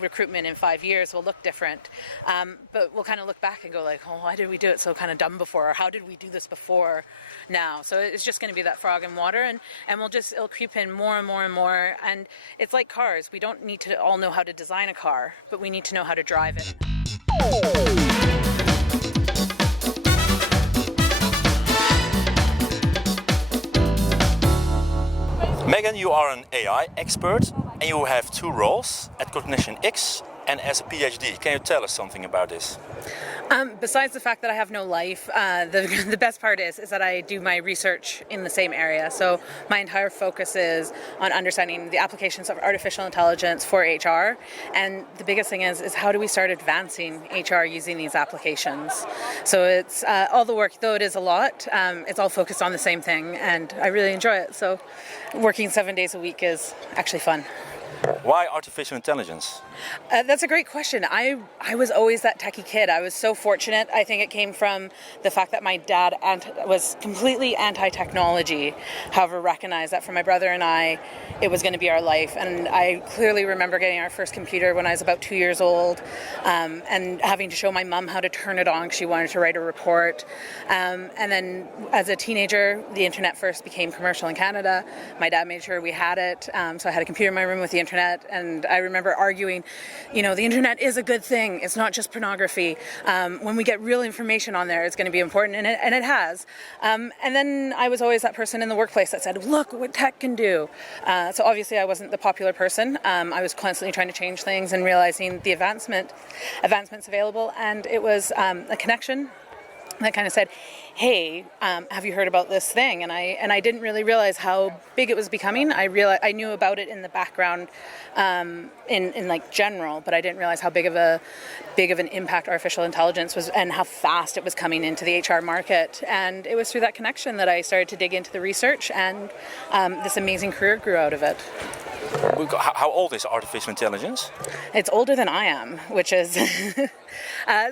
recruitment in 5 years will look different, but we'll kind of look back and go like, oh, why did we do it so kind of dumb before, or how did we do this before now? So it's just going to be that frog in water, and it'll creep in more and more and more. And it's like cars. We don't need to all know how to design a car, but we need to know how to drive it. Megan, you are an AI expert and you have 2 roles at Cognition X and as a PhD. Can you tell us something about this? Besides the fact that I have no life, the best part is that I do my research in the same area. So my entire focus is on understanding the applications of artificial intelligence for HR. And the biggest thing is how do we start advancing HR using these applications? So it's all the work, though it is a lot, it's all focused on the same thing, and I really enjoy it. So working 7 days a week is actually fun. Why artificial intelligence? That's a great question. I was always that techie kid. I was so fortunate. I think it came from the fact that my dad was completely anti-technology, however recognized that for my brother and I, it was going to be our life. And I clearly remember getting our first computer when I was about 2 years old, and having to show my mom how to turn it on because she wanted to write a report. And then as a teenager, the internet first became commercial in Canada. My dad made sure we had it. So I had a computer in my room with the internet, and I remember arguing, the internet is a good thing. It's not just pornography. When we get real information on there, it's going to be important, and it has. And then I was always that person in the workplace that said, look what tech can do. So obviously I wasn't the popular person. I was constantly trying to change things and realizing the advancements available, and it was a connection that kind of said, hey, have you heard about this thing? And I didn't really realize how big it was becoming. I knew about it in the background, in like general, but I didn't realize how big of an impact artificial intelligence was and how fast it was coming into the HR market. And it was through that connection that I started to dig into the research, and this amazing career grew out of it. How old is artificial intelligence? It's older than I am, which is...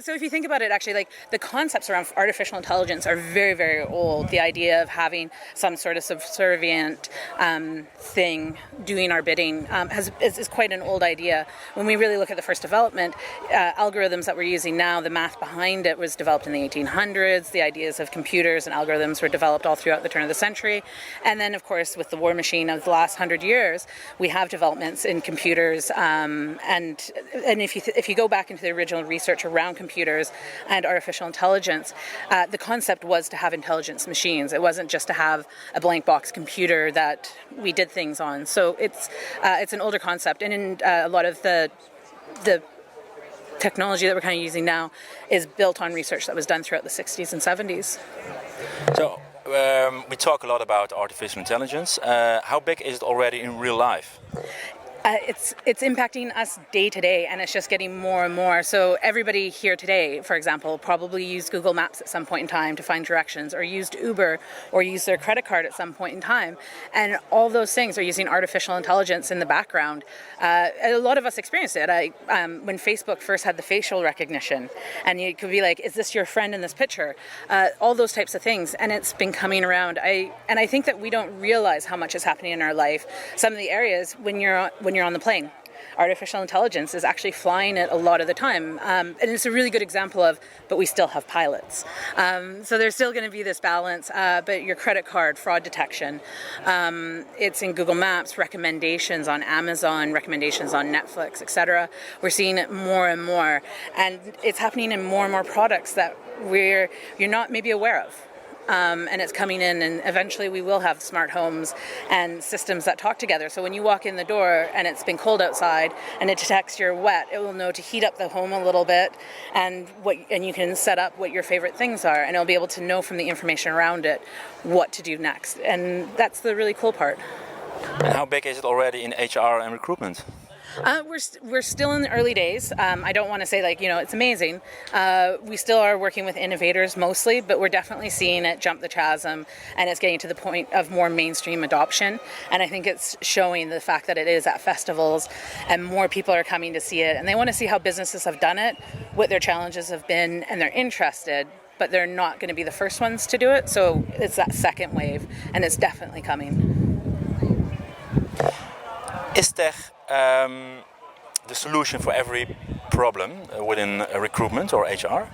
So if you think about it, actually, like the concepts around artificial intelligence are very, very old. The idea of having some sort of subservient thing doing our bidding is quite an old idea. When we really look at the first development, algorithms that we're using now, the math behind it was developed in the 1800s. The ideas of computers and algorithms were developed all throughout the turn of the century. And then, of course, with the war machine of the last 100 years, we have developments in computers. And if you go back into the original research around computers and artificial intelligence, the concept was to have intelligence machines. It wasn't just to have a blank box computer that we did things on. So it's an older concept, and in a lot of the technology that we're kind of using now is built on research that was done throughout the 60s and 70s. So we talk a lot about artificial intelligence. How big is it already in real life? It's impacting us day to day, and it's just getting more and more. So everybody here today, for example, probably used Google Maps at some point in time to find directions, or used Uber, or used their credit card at some point in time. And all those things are using artificial intelligence in the background. A lot of us experienced it. When Facebook first had the facial recognition, and you could be like, is this your friend in this picture? All those types of things, and it's been coming around. I think that we don't realize how much is happening in our life. Some of the areas, when you're on the plane, artificial intelligence is actually flying it a lot of the time. And it's a really good example of, but we still have pilots. So there's still going to be this balance, but your credit card, fraud detection, it's in Google Maps, recommendations on Amazon, recommendations on Netflix, etc. We're seeing it more and more. And it's happening in more and more products that you're not maybe aware of. And it's coming in, and eventually we will have smart homes and systems that talk together. So when you walk in the door and it's been cold outside and it detects you're wet, it will know to heat up the home a little bit, and you can set up what your favorite things are, and it'll be able to know from the information around it what to do next. And that's the really cool part. And how big is it already in HR and recruitment? We're still in the early days. I don't want to say it's amazing. We still are working with innovators mostly, but we're definitely seeing it jump the chasm, and it's getting to the point of more mainstream adoption. And I think it's showing the fact that it is at festivals, and more people are coming to see it, and they want to see how businesses have done it, what their challenges have been, and they're interested, but they're not going to be the first ones to do it. So it's that second wave, and it's definitely coming. Is there the solution for every problem within recruitment or HR?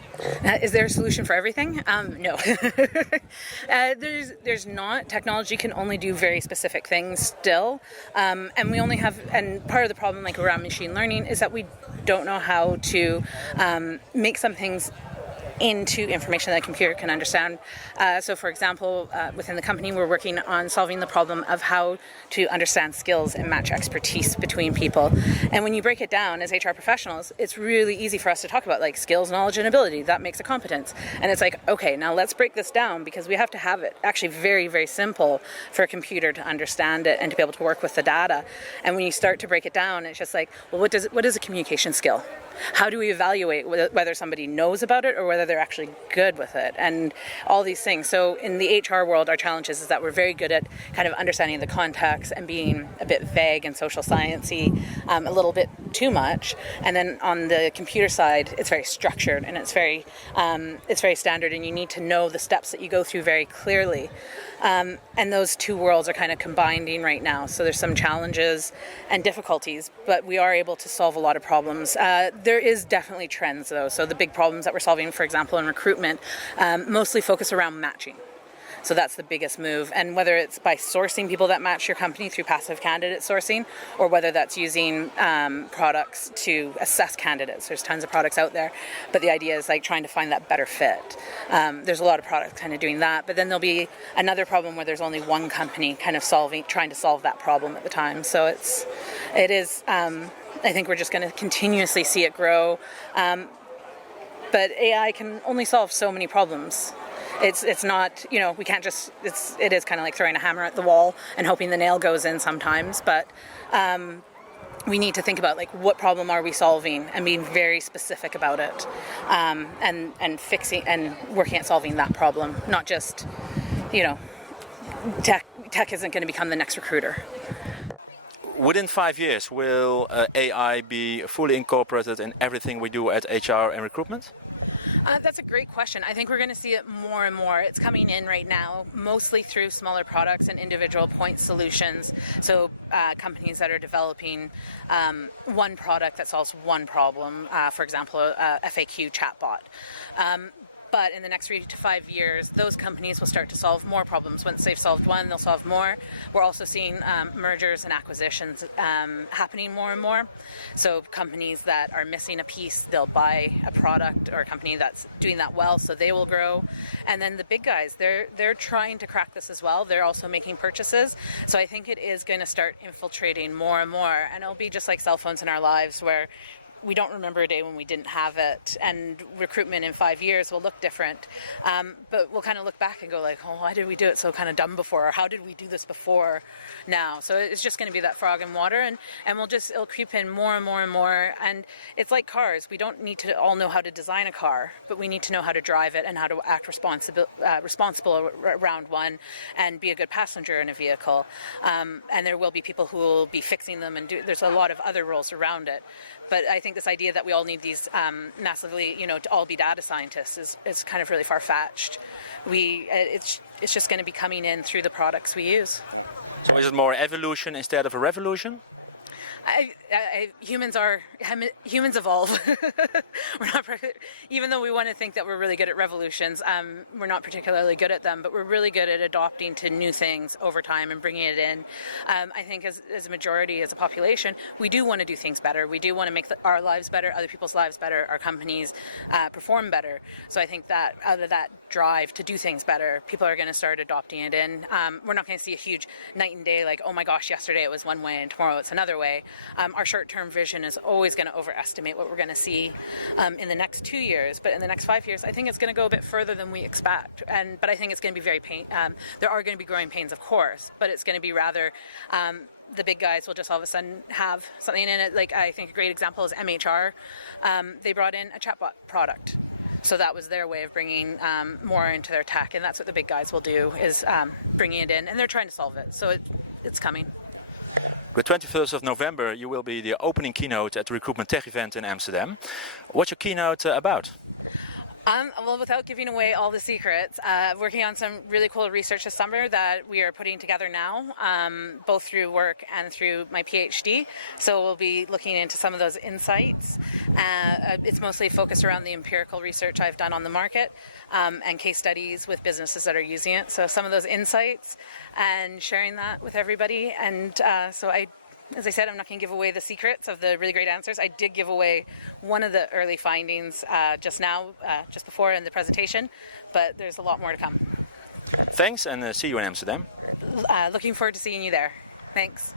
Is there a solution for everything? No. There's not. Technology can only do very specific things still. And we only have, and part of the problem like around machine learning is that we don't know how to make some things into information that a computer can understand. So for example, within the company, we're working on solving the problem of how to understand skills and match expertise between people. And when you break it down as HR professionals, it's really easy for us to talk about like skills, knowledge, and ability. That makes a competence. And it's like, okay, now let's break this down because we have to have it actually very, very simple for a computer to understand it and to be able to work with the data. And when you start to break it down, it's just like, well, what is a communication skill? How do we evaluate whether somebody knows about it or whether they're actually good with it, and all these things. So in the HR world, our challenge is that we're very good at kind of understanding the context and being a bit vague and social science-y, a little bit too much. And then on the computer side, it's very structured and it's very standard, and you need to know the steps that you go through very clearly. And those two worlds are kind of combining right now. So there's some challenges and difficulties, but we are able to solve a lot of problems. There is definitely trends though. So the big problems that we're solving, for example, in recruitment, mostly focus around matching. So that's the biggest move. And whether it's by sourcing people that match your company through passive candidate sourcing, or whether that's using products to assess candidates. There's tons of products out there, but the idea is like trying to find that better fit. There's a lot of products kind of doing that, but then there'll be another problem where there's only one company kind of trying to solve that problem at the time. So it is. I think we're just going to continuously see it grow. But AI can only solve so many problems. It's not, we can't just, it is kind of like throwing a hammer at the wall and hoping the nail goes in sometimes, but we need to think about like what problem are we solving and being very specific about it, and fixing and working at solving that problem, not just, tech isn't going to become the next recruiter. Within 5 years, will AI be fully incorporated in everything we do at HR and recruitment? That's a great question. I think we're going to see it more and more. It's coming in right now, mostly through smaller products and individual point solutions. So companies that are developing one product that solves one problem, for example, a FAQ chatbot. But in the next 3 to 5 years, those companies will start to solve more problems. Once they've solved one, they'll solve more. We're also seeing mergers and acquisitions happening more and more. So companies that are missing a piece, they'll buy a product or a company that's doing that well, so they will grow. And then the big guys, they're trying to crack this as well. They're also making purchases. So I think it is going to start infiltrating more and more. And it'll be just like cell phones in our lives where we don't remember a day when we didn't have it, and recruitment in 5 years will look different. But we'll kind of look back and go like, oh, why did we do it so kind of dumb before? Or how did we do this before now? So it's just going to be that frog in water, and it'll creep in more and more and more. And it's like cars. We don't need to all know how to design a car, but we need to know how to drive it and how to act responsible around one and be a good passenger in a vehicle. And there will be people who will be fixing them, and there's a lot of other roles around it. But I think this idea that we all need these massively, to all be data scientists is kind of really far-fetched. It's just going to be coming in through the products we use. So is it more evolution instead of a revolution? Humans evolve. We're not, even though we want to think that we're really good at revolutions, we're not particularly good at them, but we're really good at adopting to new things over time and bringing it in. I think as a majority, as a population, we do want to do things better. We do want to make our lives better, other people's lives better, our companies perform better. So I think that out of that drive to do things better, people are going to start adopting it in. We're not going to see a huge night and day like, oh my gosh, yesterday it was one way and tomorrow it's another way. Our short-term vision is always going to overestimate what we're going to see in the next 2 years, but in the next 5 years, I think it's going to go a bit further than we expect. But I think it's going to be very there are going to be growing pains, of course, but it's going to be rather the big guys will just all of a sudden have something in it. Like I think a great example is MHR. They brought in a chatbot product. So that was their way of bringing more into their tech, and that's what the big guys will do, is bringing it in, and they're trying to solve it. So it's coming. The 21st of November, you will be the opening keynote at the Recruitment Tech Event in Amsterdam. What's your keynote about? Well, without giving away all the secrets, working on some really cool research this summer that we are putting together now, both through work and through my PhD. So we'll be looking into some of those insights. It's mostly focused around the empirical research I've done on the market and case studies with businesses that are using it. So some of those insights and sharing that with everybody. And as I said, I'm not going to give away the secrets of the really great answers. I did give away one of the early findings just before in the presentation, but there's a lot more to come. Thanks, and see you in Amsterdam. Looking forward to seeing you there. Thanks.